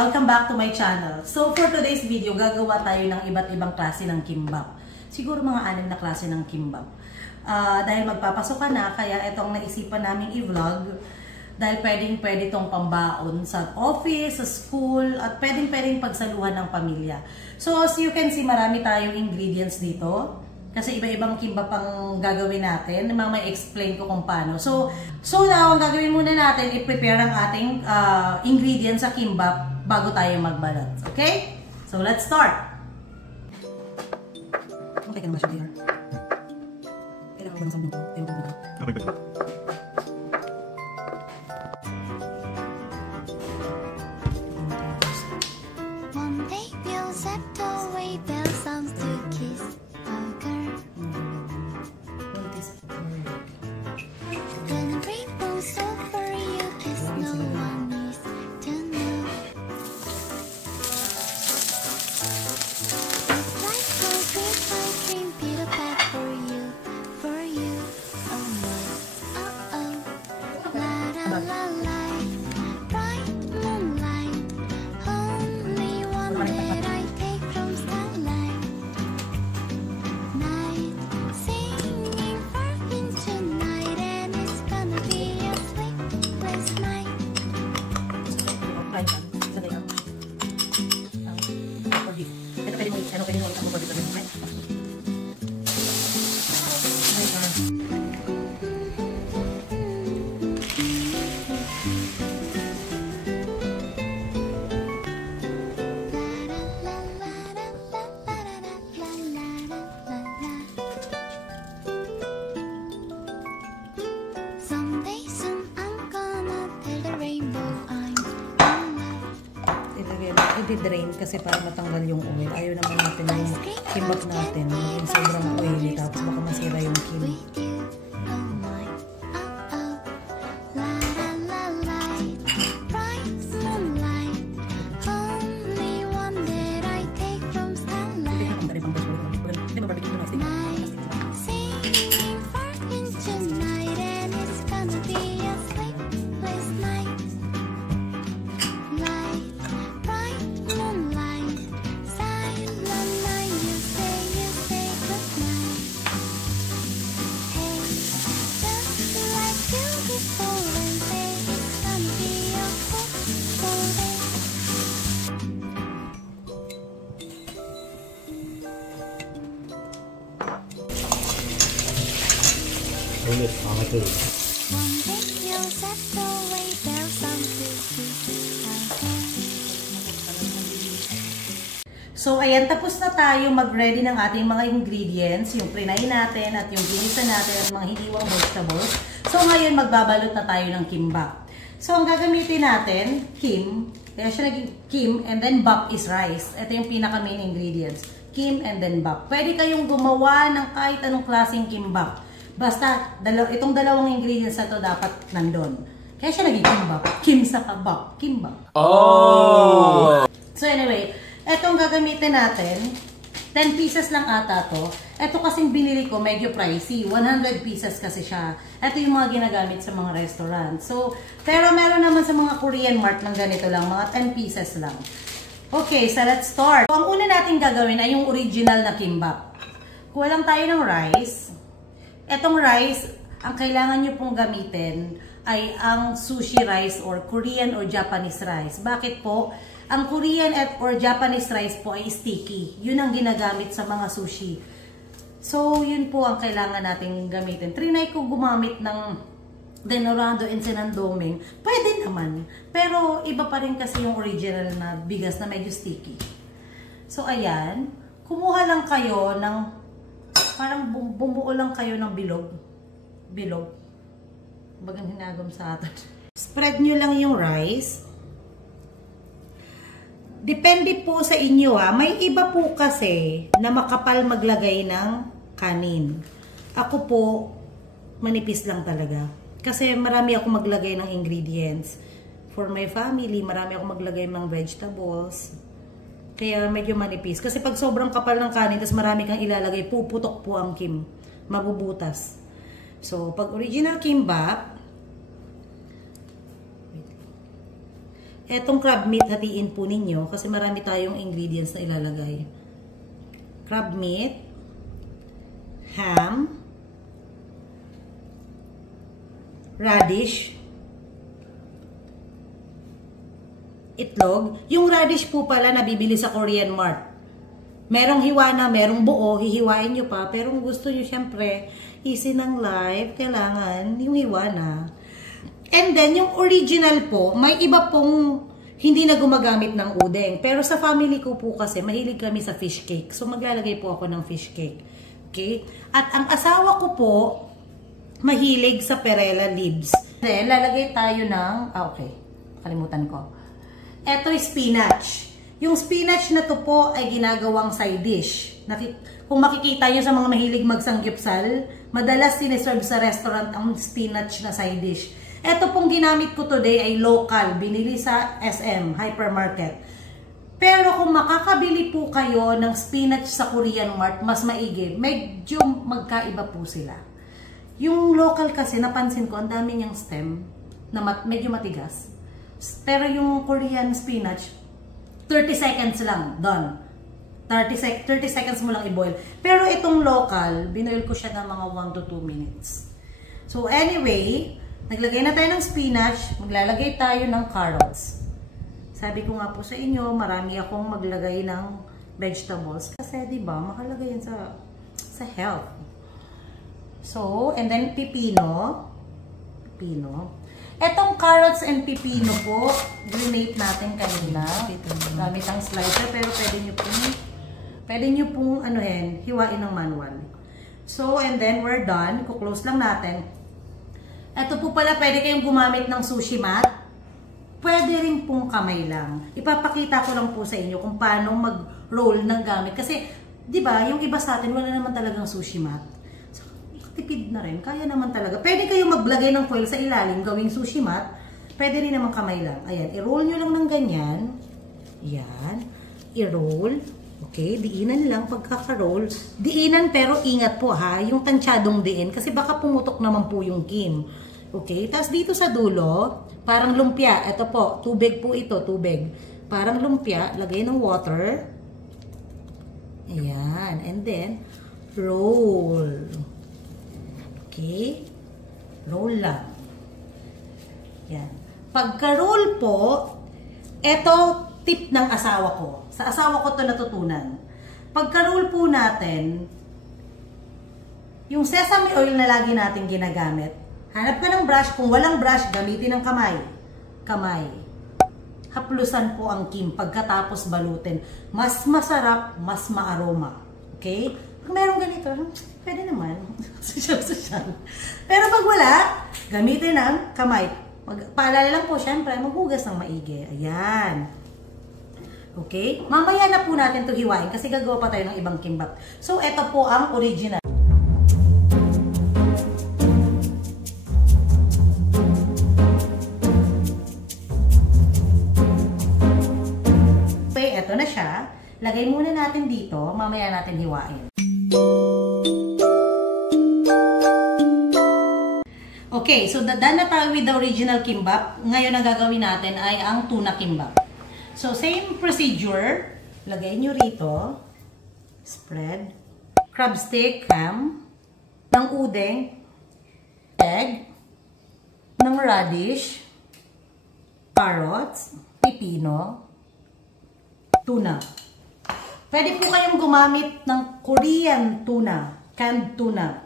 welcome back to my channel. So for today's video, gagawa tayo ng iba't ibang klase ng kimbap. Siguro mga 6 na klase ng kimbap. Dahil magpapasok ka na, kaya itong naisipan namin i-vlog. Dahil pwedeng-pwede itong pambaon sa office, sa school, at pwedeng-pwedeng pagsaluhan ng pamilya. So as you can see, marami tayong ingredients dito. Kasi iba-ibang kimbap ang gagawin natin. May explain ko kung paano. So now, ang gagawin muna natin, i-prepare ang ating ingredients sa kimbap bago tayo magbalot. Okay? So let's start! Okay ka naman siya, dear. Kailangan ko lang sa mundo. Okay, pwede. One day we'll set away bells sounds to kiss. When rainbows over you, kiss no one is to know. It's like a dream, my dream, Peter Pan for you, oh my, oh oh. La la la la, bright moonlight, only one that I take from starlight. Night, singing far into night, and it's gonna be a sleepless night. Ito pwede mo i-ano, pwede mo i-ano, pwede mo i-ano. Someday soon I'm gonna tell the rainbow I'm in love. I-drain kasi para matanggal yung oil. Ayaw naman natin yung kimbap natin. Yung sobrang oily tapos baka masira yung kim. With you, oh my, oh oh. La la la la, bright moonlight, only one that I take from starlight. Night, singing far into night, and it's gonna be a sleepless night. Light, bright moonlight, silent night, you say goodnight. Hey, just like beautiful and say it's gonna be a hopeful day. Ulit, pangatid. One day you'll set away bells sound to kiss our So, ayan, tapos na tayo mag-ready ng ating mga ingredients, yung prinay natin at yung ginisa natin at mga hiniwang vegetables. So, ngayon magbabalot na tayo ng kimbap. So, ang gagamitin natin, kim, kaya siya naging kim, and then bap is rice. Ito yung pinaka-main ingredients, kim and then bap. Pwede kayong gumawa ng kahit anong klaseng kimbap. Basta, itong dalawang ingredients na to dapat nandun. Kaya siya naging kimbap. Kim sa kabap. Kimbap. Oh! So anyway, etong gagamitin natin, 10 pieces lang ata to. Ito kasing binili ko, medyo pricey. 100 pieces kasi siya. Ito yung mga ginagamit sa mga restaurant. So, pero meron naman sa mga Korean mart ng ganito lang, mga 10 pieces lang. Okay, so let's start. So, ang una natin gagawin ay yung original na kimbap. Kuha lang tayo ng rice. Etong rice, ang kailangan nyo pong gamitin ay ang sushi rice or Korean or Japanese rice. Bakit po? Ang Korean or Japanese rice po ay sticky. Yun ang ginagamit sa mga sushi. So, yun po ang kailangan nating gamitin. Trinay ko gumamit ng Denorado and Sinandoming. Pwede naman. Pero, iba pa rin kasi yung original na bigas na medyo sticky. So, ayan. Kumuha lang kayo ng parang bumuo lang kayo ng bilog. Bilog. Bagang hinagom sa atin. Spread nyo lang yung rice. Depende po sa inyo ha. May iba po kasi na makapal maglagay ng kanin. Ako po, manipis lang talaga. Kasi marami ako maglagay ng ingredients. For my family, marami ako maglagay ng vegetables. Kaya medyo manipis. Kasi pag sobrang kapal ng kanin, tapos marami kang ilalagay, puputok po ang kim. Mabubutas. So, pag original kimbap, Etong crab meat, hatiin po ninyo kasi marami tayong ingredients na ilalagay. Crab meat, ham, radish, itlog. Yung radish po pala nabibili sa Korean Mart. Merong hiwa na, merong buo, hihiwain nyo pa. Pero kung gusto nyo, syempre, easy ng life, kailangan yung hiwa na. And then, yung original po, may iba pong hindi na gumagamit ng udeng. Pero sa family ko po kasi, mahilig kami sa fish cake. So, maglalagay po ako ng fish cake. Okay? At ang asawa ko po, mahilig sa perella leaves. Then, lalagay tayo ng, okay, kalimutan ko. Ito yung spinach. Yung spinach na to po ay ginagawang side dish. Kung makikita nyo sa mga mahilig magsanggipsal, madalas sineserve sa restaurant ang spinach na side dish. Ito pong ginamit ko today ay local, binili sa SM, hypermarket. Pero kung makakabili po kayo ng spinach sa Korean Mart, mas maigi. Medyo magkaiba po sila. Yung local kasi, napansin ko, ang dami niyang stem na medyo matigas. Pero yung Korean spinach, 30 seconds lang, done. 30 seconds mo lang i-boil. Pero itong local, binoil ko siya ng mga 1 to 2 minutes. So anyway, naglagay na tayo ng spinach, maglalagay tayo ng carrots. Sabi ko nga po sa inyo, marami akong maglagay ng vegetables kasi 'di ba, mahalaga 'yan sa health. So, and then pipino. Etong carrots and pipino po, grenade natin kanina. Gamit ang slicer, pero pwede nyo pong hiwain ng manual. So, and then we're done. Kuklose lang natin. Ito po pala, pwede kayong gumamit ng sushi mat. Pwede rin pong kamay lang. Ipapakita ko lang po sa inyo kung paano mag-roll ng gamit. Kasi, di ba, yung iba sa atin, wala naman talagang sushi mat. So, tipid na rin. Kaya naman talaga. Pwede kayong maglagay ng foil sa ilalim, gawing sushi mat. Pwede rin naman kamay lang. Ayan, i-roll nyo lang ng ganyan. Ayan. I-roll. Okay, diinan lang pagkaka-roll. Diinan pero ingat po ha, yung tansyadong diin kasi baka pumutok naman po yung kim. Okay, tapos dito sa dulo, parang lumpia. Ito po, tubig po ito, tubig. Parang lumpia, lagay ng water. Ayan, and then roll. Okay, roll lang. Ayan. Pagka-roll po, ito tip ng asawa ko. Sa asawa ko to natutunan. Pagka-roll po natin, yung sesame oil na lagi natin ginagamit, hanap ka ng brush. Kung walang brush, gamitin ng kamay. Kamay. Haplusan po ang kim pagkatapos balutin. Mas masarap, mas maaroma. Okay? Kung meron ganito, pwede naman. Social. Pero pag wala, gamitin ng kamay. Paalala lang po, syempre, maghugas ng maigi. Ayan. Okay? Mamaya na po natin ito hiwain kasi gagawa pa tayo ng ibang kimbap. So, ito po ang original. Okay, ito na siya. Lagay muna natin dito. Mamaya natin hiwain. Okay, so done na tayo with the original kimbap. Ngayon ang gagawin natin ay ang tuna kimbap. So, same procedure. Lagay nyo rito. Spread. Crab stick, ham. Ng udeng. Egg. Ng radish. Carrots. Pipino. Tuna. Pwede po kayong gumamit ng Korean tuna. Canned tuna.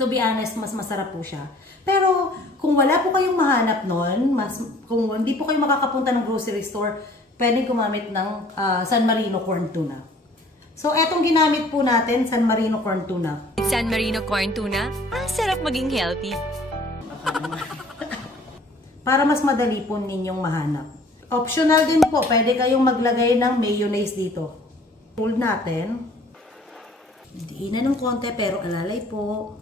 To be honest, mas masarap po siya. Pero, kung wala po kayong mahanap nun, kung hindi po kayo makakapunta ng grocery store, pwede gumamit ng San Marino corn tuna. So, etong ginamit po natin, San Marino corn tuna. San Marino corn tuna, ang sarap maging healthy. Para mas madali po ninyong mahanap. Optional din po, pwede kayong maglagay ng mayonnaise dito. Fold natin. Diinan ng konti pero alalay po.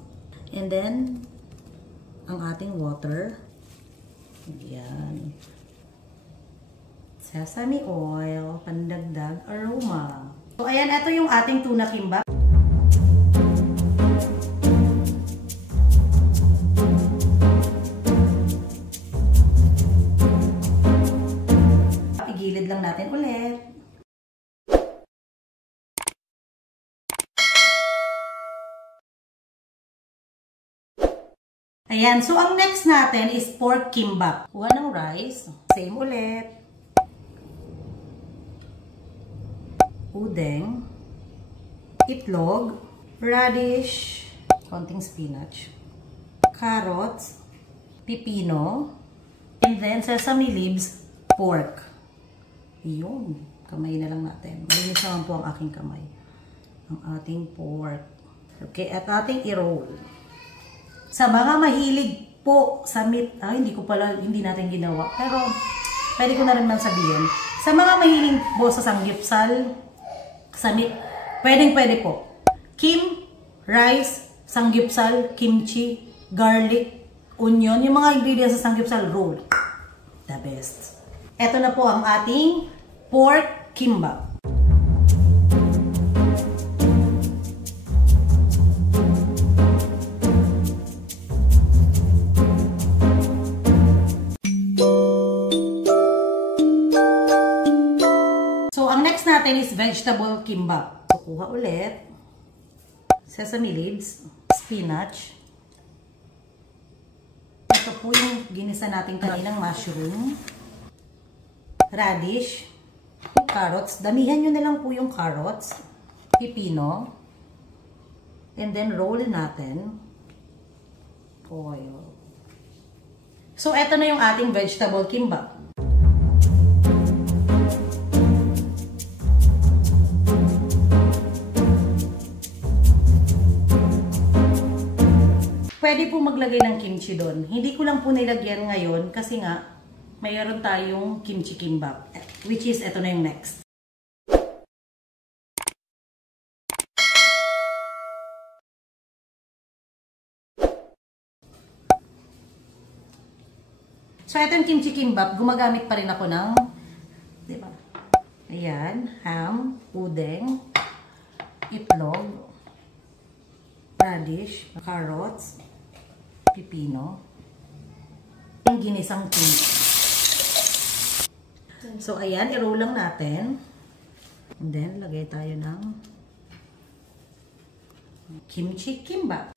And then, ang ating water. Ayan. Sesame oil, pandagdag aroma. So, ayan, ito yung ating tuna kimbap. lang natin ulit. Ayan, so ang next natin is pork kimbap. Kuha ng rice, same ulit. Udeng, itlog, radish, konting spinach, carrots, pipino, and then sesame leaves, pork. Yun, kamay na lang natin. Malinis naman po ang aking kamay. Ang ating pork. Okay, at ating i-roll. Sa mga mahilig po sa meat, hindi natin ginawa. Pero, pwede ko na rin man sabihin. Sa mga mahilig po sa sanggipsal, sa meat, pwede po. Kim, rice, sanggipsal, kimchi, garlic, onion, yung mga ingredients sa sanggipsal, roll. The best. Ito na po ang ating pork kimbap. Natin is vegetable kimbap. So, kuha ulit. Sesame leaves, spinach. Ito po yung ginisa natin kaninang mushroom. Radish. Carrots. Damihan nyo na lang po yung carrots. Pipino. And then roll natin. Oil. So, ito na yung ating vegetable kimbap. Pwede po maglagay ng kimchi doon. Hindi ko lang po nilagyan ngayon kasi nga mayroon tayong kimchi kimbap. Which is, ito na yung next. So, ito yung kimchi kimbap. Gumagamit pa rin ako ng, diba? Ayan, ham, udeng, itlog, radish, carrots, pipino, yung ginisang kimchi. So, ayan, i-roll lang natin. And then, lagay tayo ng kimchi kimbap.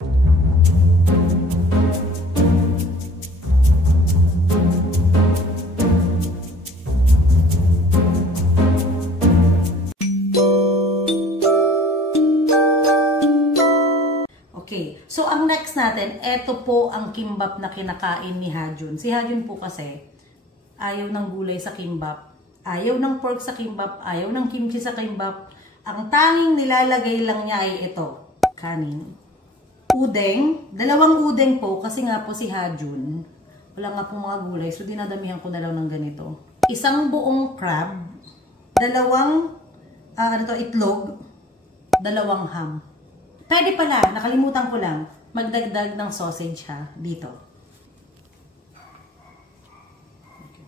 Okay, so ang next natin, eto po ang kimbap na kinakain ni Hajun. Si Hajun po kasi, ayaw ng gulay sa kimbap, ayaw ng pork sa kimbap, ayaw ng kimchi sa kimbap. Ang tanging nilalagay lang niya ay ito, kanin. Udeng, dalawang udeng po, kasi nga po si Hajun, wala nga po mga gulay, so dinadamihan ko na lang ng ganito. Isang buong crab, dalawang itlog, dalawang ham. Pwede pala, nakalimutan ko lang, magdagdag ng sausage ha, dito.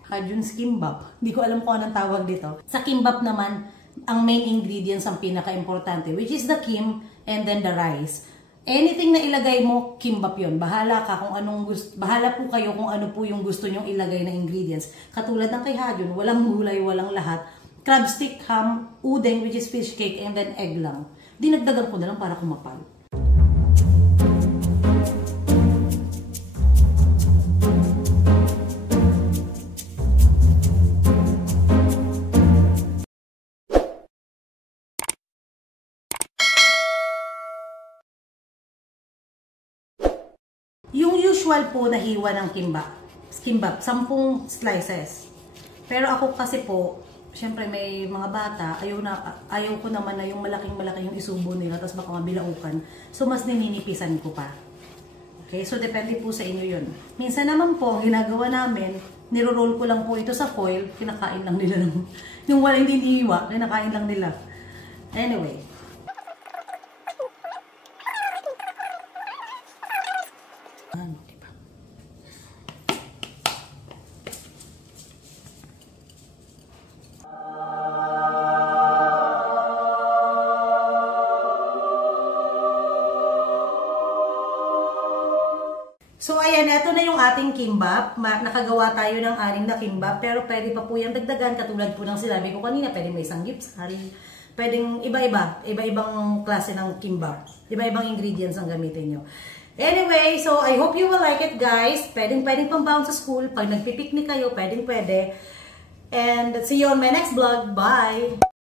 Hajun's kimbap. Hindi ko alam kung anong tawag dito. Sa kimbap naman, ang main ingredients ang pinaka-importante, which is the kim and then the rice. Anything na ilagay mo, kimbap yun. Bahala ka kung anong gusto, bahala po kayo kung ano po yung gusto nyong ilagay na ingredients. Katulad ng kay Hajun, walang gulay, walang lahat. Crab stick, ham, udeng, which is fish cake, and then egg lang. Dinagdagan ko na lang para kumapal. Yung usual po na hiwa ng kimbap, 10 slices. Pero ako kasi po, syempre may mga bata, ayaw ko naman na yung malaking-malaki yung isubo nila, tapos baka mabilaukan. So, mas nininipisan ko pa. Okay? So, depende po sa inyo yun. Minsan naman po, ginagawa namin, niro-roll ko lang po ito sa foil, kinakain lang nila. Yung wala hindi hiwa, kinakain lang nila. Anyway. So, ayan, eto na yung ating kimbap. Nakagawa tayo ng 6 na kimbap, pero pwede pa po yung dagdagan. Katulad po ng sinabi ko kanina, pwede may sanggipsal, pwedeng iba-iba, iba-ibang klase ng kimbap. Iba-ibang ingredients ang gamitin nyo. Anyway, so I hope you will like it, guys. Pwedeng pang-bound sa school. Pag nagpipiknik kayo, pwede. And see you on my next vlog. Bye!